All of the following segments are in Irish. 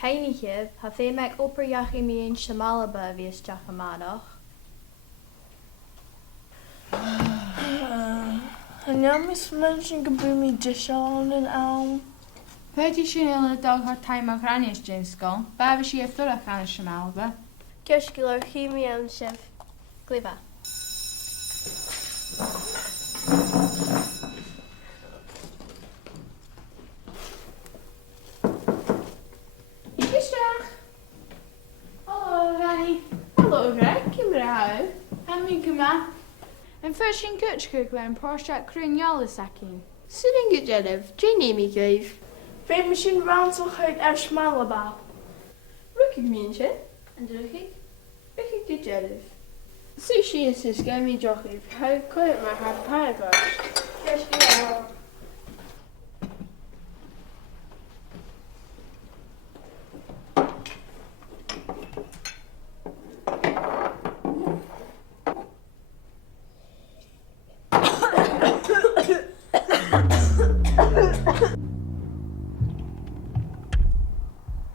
Cainigh ha féimeag Obair míon Shmalba bhíos Dachaigh. Hanneam is mensen gebumi dishan en aan. Pwyti sin ila Dachaigh taimach ranis James Skull, Baba she a thurach an Shmalba. Kerskilor chimi an chef. Glyfa. Hallo Rani. Hallo Greg, Kimbrau. Hammy Gama. En first in Kutschkirk en Porsche Rìoghail sakin. Sitting good Jedev, Jamie gave. Veen misschien ransel uit Shmalba. Rookie meantje. En Dachaigh. Rookie good Jedev. Sushi is his gamey Dachaigh. How quiet my heart paragraphs. Kerskilor.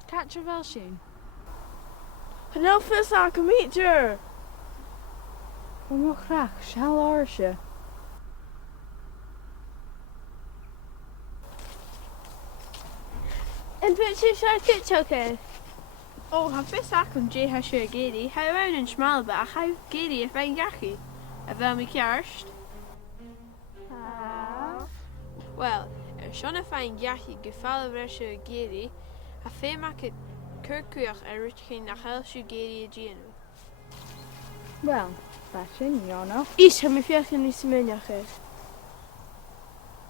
Catch a Velshin. Hanel vis Acadamaidh. Omochrach, shall orsha. En Butchie zou Dhubhthaich. Oh, ha vis FilmG ha sure giddy. How around in Shmalba, how giddy if ein Dachaigh. A velmi kjarst. Well, Sean if ein Dachaigh gefallen resha giddy. A féimeach it Kirkuach a Rìoghail nach Helshu giddy a Gino. Well, fashion, you know. Is hem fiachin is menjach.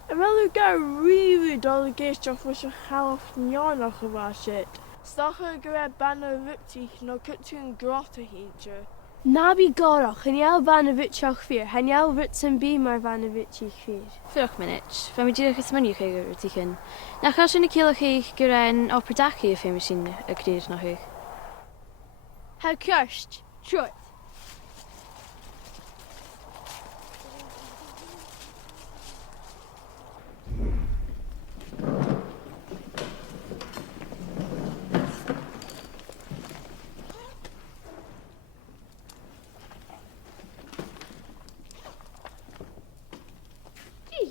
En wel u ga really dolle geestjoch voor zo'n half jaar nog gewas het. Stache gered banner Dhubhthaich no kutun grotte heetje. Nabi Gorach, Hanneal van Dhubhthaich fear, Hanneal Ritsen B mar van Dhubhthaich fear. 40 minutes. Van mijn direct manier gegeven tegen. Na ga je een keer gegeven op per dag geven misschien een keer nog ik. How cursed, short.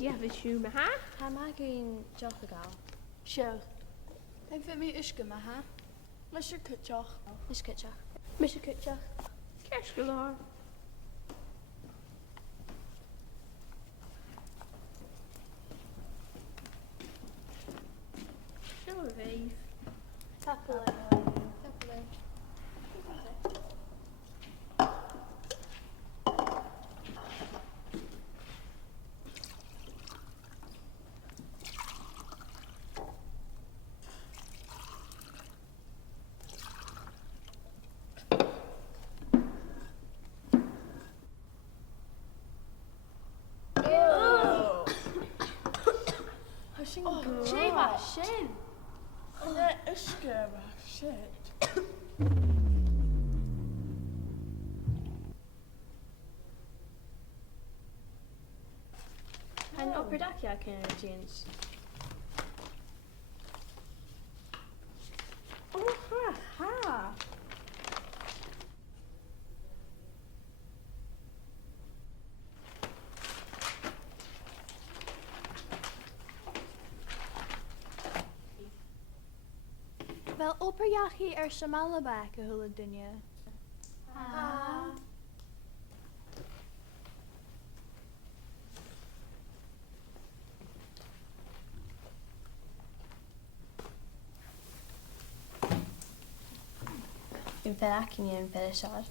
You have a shoe, Maha? Ha maak een Dachaigh. Sure. En vind me uskema, ha? Mr. Kutjoch. Is kutja. Mr. Kutjoch. Kerskilor. Sure, Eve. Tapple. Sheva, shin. Nee, is scared shit. En op per dag ja kunnen we jeans. Oh, ha. Wel Obair Shmalba gehullen dunje. In per acne en per shot.